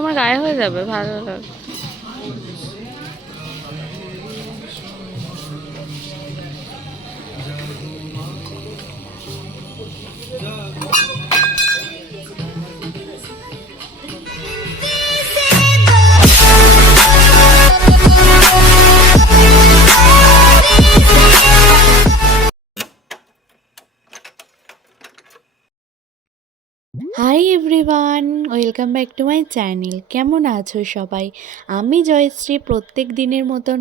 তোমার গায়ে হয়ে যাবে, ভালো লাগবে। Hi everyone, welcome back to my channel. কেমন আছো সবাই? আমি জয়শ্রী প্রত্যেক দিনের মতন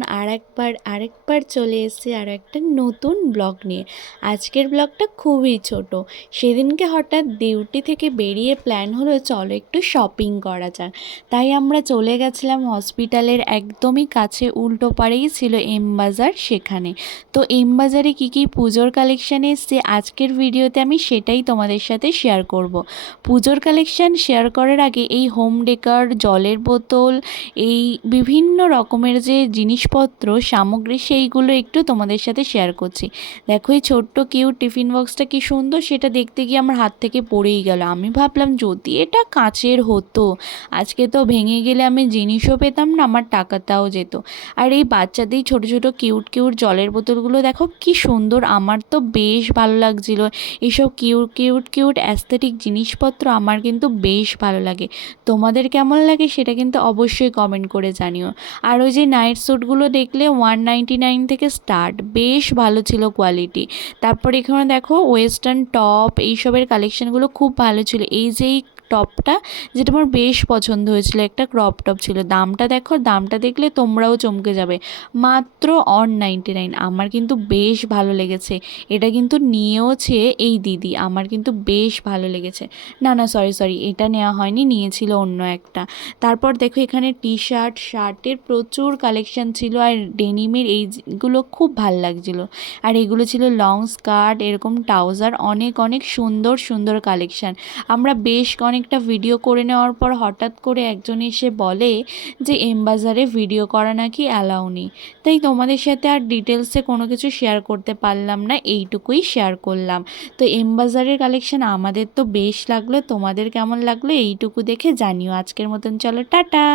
আরেকবার চলে এসেছি আর একটা নতুন ব্লগ নিয়ে। আজকের ব্লগটা খুবই ছোট। সেদিনকে হঠাৎ ডিউটি থেকে বেরিয়ে প্ল্যান হলো চলো একটু শপিং করা যাক। তাই আমরা চলে গেছিলাম হসপিটালের একদমই কাছে, উল্টো পাড়েই ছিল এম বাজার, সেখানে। তো এম বাজারে কী কী পুজোর কালেকশান এসছে আজকের ভিডিওতে আমি সেটাই তোমাদের সাথে শেয়ার করব। পুজোর কালেকশান শেয়ার করার আগে এই হোম ডেকার, জলের বোতল, এই বিভিন্ন রকমের যে জিনিসপত্র সামগ্রী সেইগুলো একটু তোমাদের সাথে শেয়ার করছি। দেখো এই ছোট্ট কিউট টিফিন বক্সটা কি সুন্দর, সেটা দেখতে গিয়ে আমার হাত থেকে পড়েই গেল। আমি ভাবলাম যদি এটা কাচের হতো, আজকে তো ভেঙে গেলে আমি জিনিসও পেতাম না, আমার টাকাটাও যেত। আর এই বাচ্চাদের ছোট ছোট কিউট কিউট জলের বোতলগুলো দেখো কি সুন্দর, আমার তো বেশ ভালো লাগছিল। এইসব কিউট অ্যাস্থেটিক জিনিসপত্র আমার কিন্তু বেশ ভালো লাগে। তোমাদের কেমন লাগে সেটা কিন্তু অবশ্যই কমেন্ট করে জানিও। আর ওই যে নাইট স্যুটগুলো দেখলে 199 থেকে স্টার্ট, বেশ ভালো ছিল কোয়ালিটি। তারপর এখানে দেখো ওয়েস্টার্ন টপ এইসবের কালেকশানগুলো খুব ভালো ছিল। এই যে এই টপটা, যেটা আমার বেশ পছন্দ হয়েছিল, একটা ক্রপ টপ ছিল। দামটা দেখো, দামটা দেখলে তোমরাও চমকে যাবে, মাত্র 199। আমার কিন্তু বেশ ভালো লেগেছে। এটা কিন্তু নিয়েওছে এই দিদি, আমার কিন্তু বেশ ভালো লেগেছে। না সরি, এটা নেওয়া হয়নি, নিয়েছিল অন্য একটা। তারপর দেখো এখানে টি শার্ট, শার্টের প্রচুর কালেকশান ছিল, আর ডেনিমের এইগুলো খুব ভাল লাগছিলো। আর এগুলো ছিল লং স্কার্ট, এরকম ট্রাউজার, অনেক সুন্দর কালেকশান। আমরা বেশ অনেকটা ভিডিও করে নেওয়ার পর হঠাৎ করে একজন এসে বলে যে এম বাজারে ভিডিও করা নাকি অ্যালাউ নেই। তাই তোমাদের সাথে আর ডিটেলসে কোনো কিছু শেয়ার করতে পারলাম না, এইটুকুই শেয়ার করলাম। তো এম বাজারের কালেকশান আমাদের তো বেশ লাগলো, তোমাদের কেমন লাগলো এইটুকু দেখে জানিও। আজকের মতন চলো টাটা।